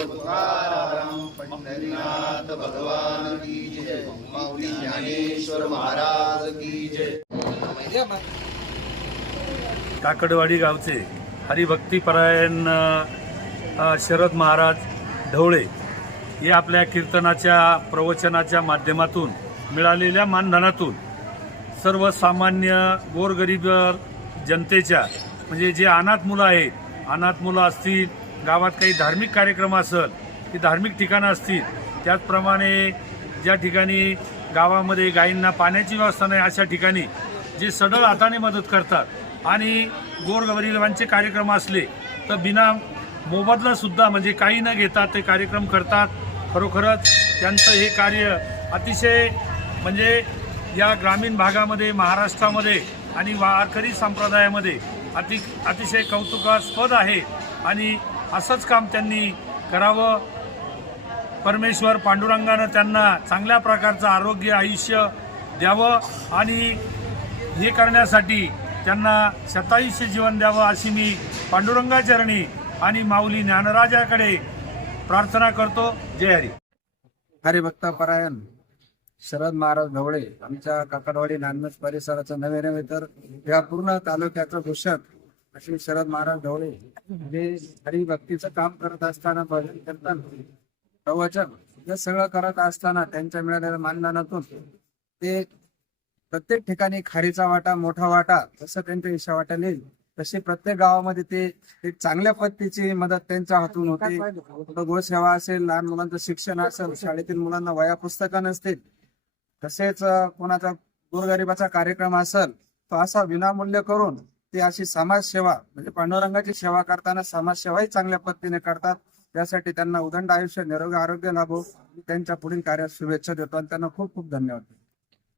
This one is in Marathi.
तुकाराम पंढरीनाथ भगवान की जय। माऊली ज्ञानेश्वर महाराज की जय काकडवाडी गावचे हरिभक्तीपरायण शरद महाराज ढवळे हे आपल्या कीर्तनाच्या प्रवचनाच्या माध्यमातून मिळालेल्या मानधनातून सर्वसामान्य गोरगरीब जनतेच्या म्हणजे जे अनाथ मुलं आहेत अनाथ मुलं असतील गावात काही धार्मिक कार्यक्रम असेल ती धार्मिक ठिकाणं असतील त्याचप्रमाणे ज्या ठिकाणी गावामध्ये गायींना पाण्याची व्यवस्था नाही अशा ठिकाणी जे सडळ हाताने मदत करतात आणि गोरगरिबांचे कार्यक्रम असले तर बिना मोबदलासुद्धा म्हणजे काही न घेता ते कार्यक्रम करतात. खरोखरच त्यांचं हे कार्य अतिशय म्हणजे या ग्रामीण भागामध्ये महाराष्ट्रामध्ये आणि वारकरी संप्रदायामध्ये अति अतिशय कौतुकास्पद आहे. आणि असंच काम त्यांनी करावं. परमेश्वर पांडुरंगानं त्यांना चांगल्या प्रकारचं आरोग्य आयुष्य द्यावं आणि हे करण्यासाठी त्यांना शतायुष्य जीवन द्यावं अशी मी पांडुरंगाचरणी आणि माऊली ज्ञानराजाकडे प्रार्थना करतो. जय हरी. हरिभक्त परायण शरद महाराज ढवळे आमच्या काकडवाडी नानमज परिसराचं नवे नव्हे तर या पूर्ण तालुक्याचं भूषण असे शरद महाराज ढवळे हे हरी भक्तीचं काम करत असताना भजन करताना प्रवचन हे सगळं करत असताना त्यांच्या मिळालेल्या मानधनातून ते प्रत्येक ठिकाणी खारीचा वाटा मोठा वाटा जसं त्यांच्या इशा वाटा येईल तशी प्रत्येक गावामध्ये ते एक चांगल्या पद्धतीची मदत त्यांच्या हातून होते. गोसेवा असेल लहान मुलांचं शिक्षण असेल शाळेतील मुलांना वया पुस्तकं नसतील तसेच कोणाचा गोरगरिबाचा कार्यक्रम असेल तो असा विनामूल्य करून ते अशी समाजसेवा म्हणजे पांडुरंगाची सेवा करताना समाजसेवाही चांगल्या पद्धतीने करतात. त्यासाठी त्यांना उदंड आयुष्य निरोगी आरोग्य लाभो. त्यांच्या पुढील कार्यात शुभेच्छा देतो. आणि त्यांना खूप खूप धन्यवाद.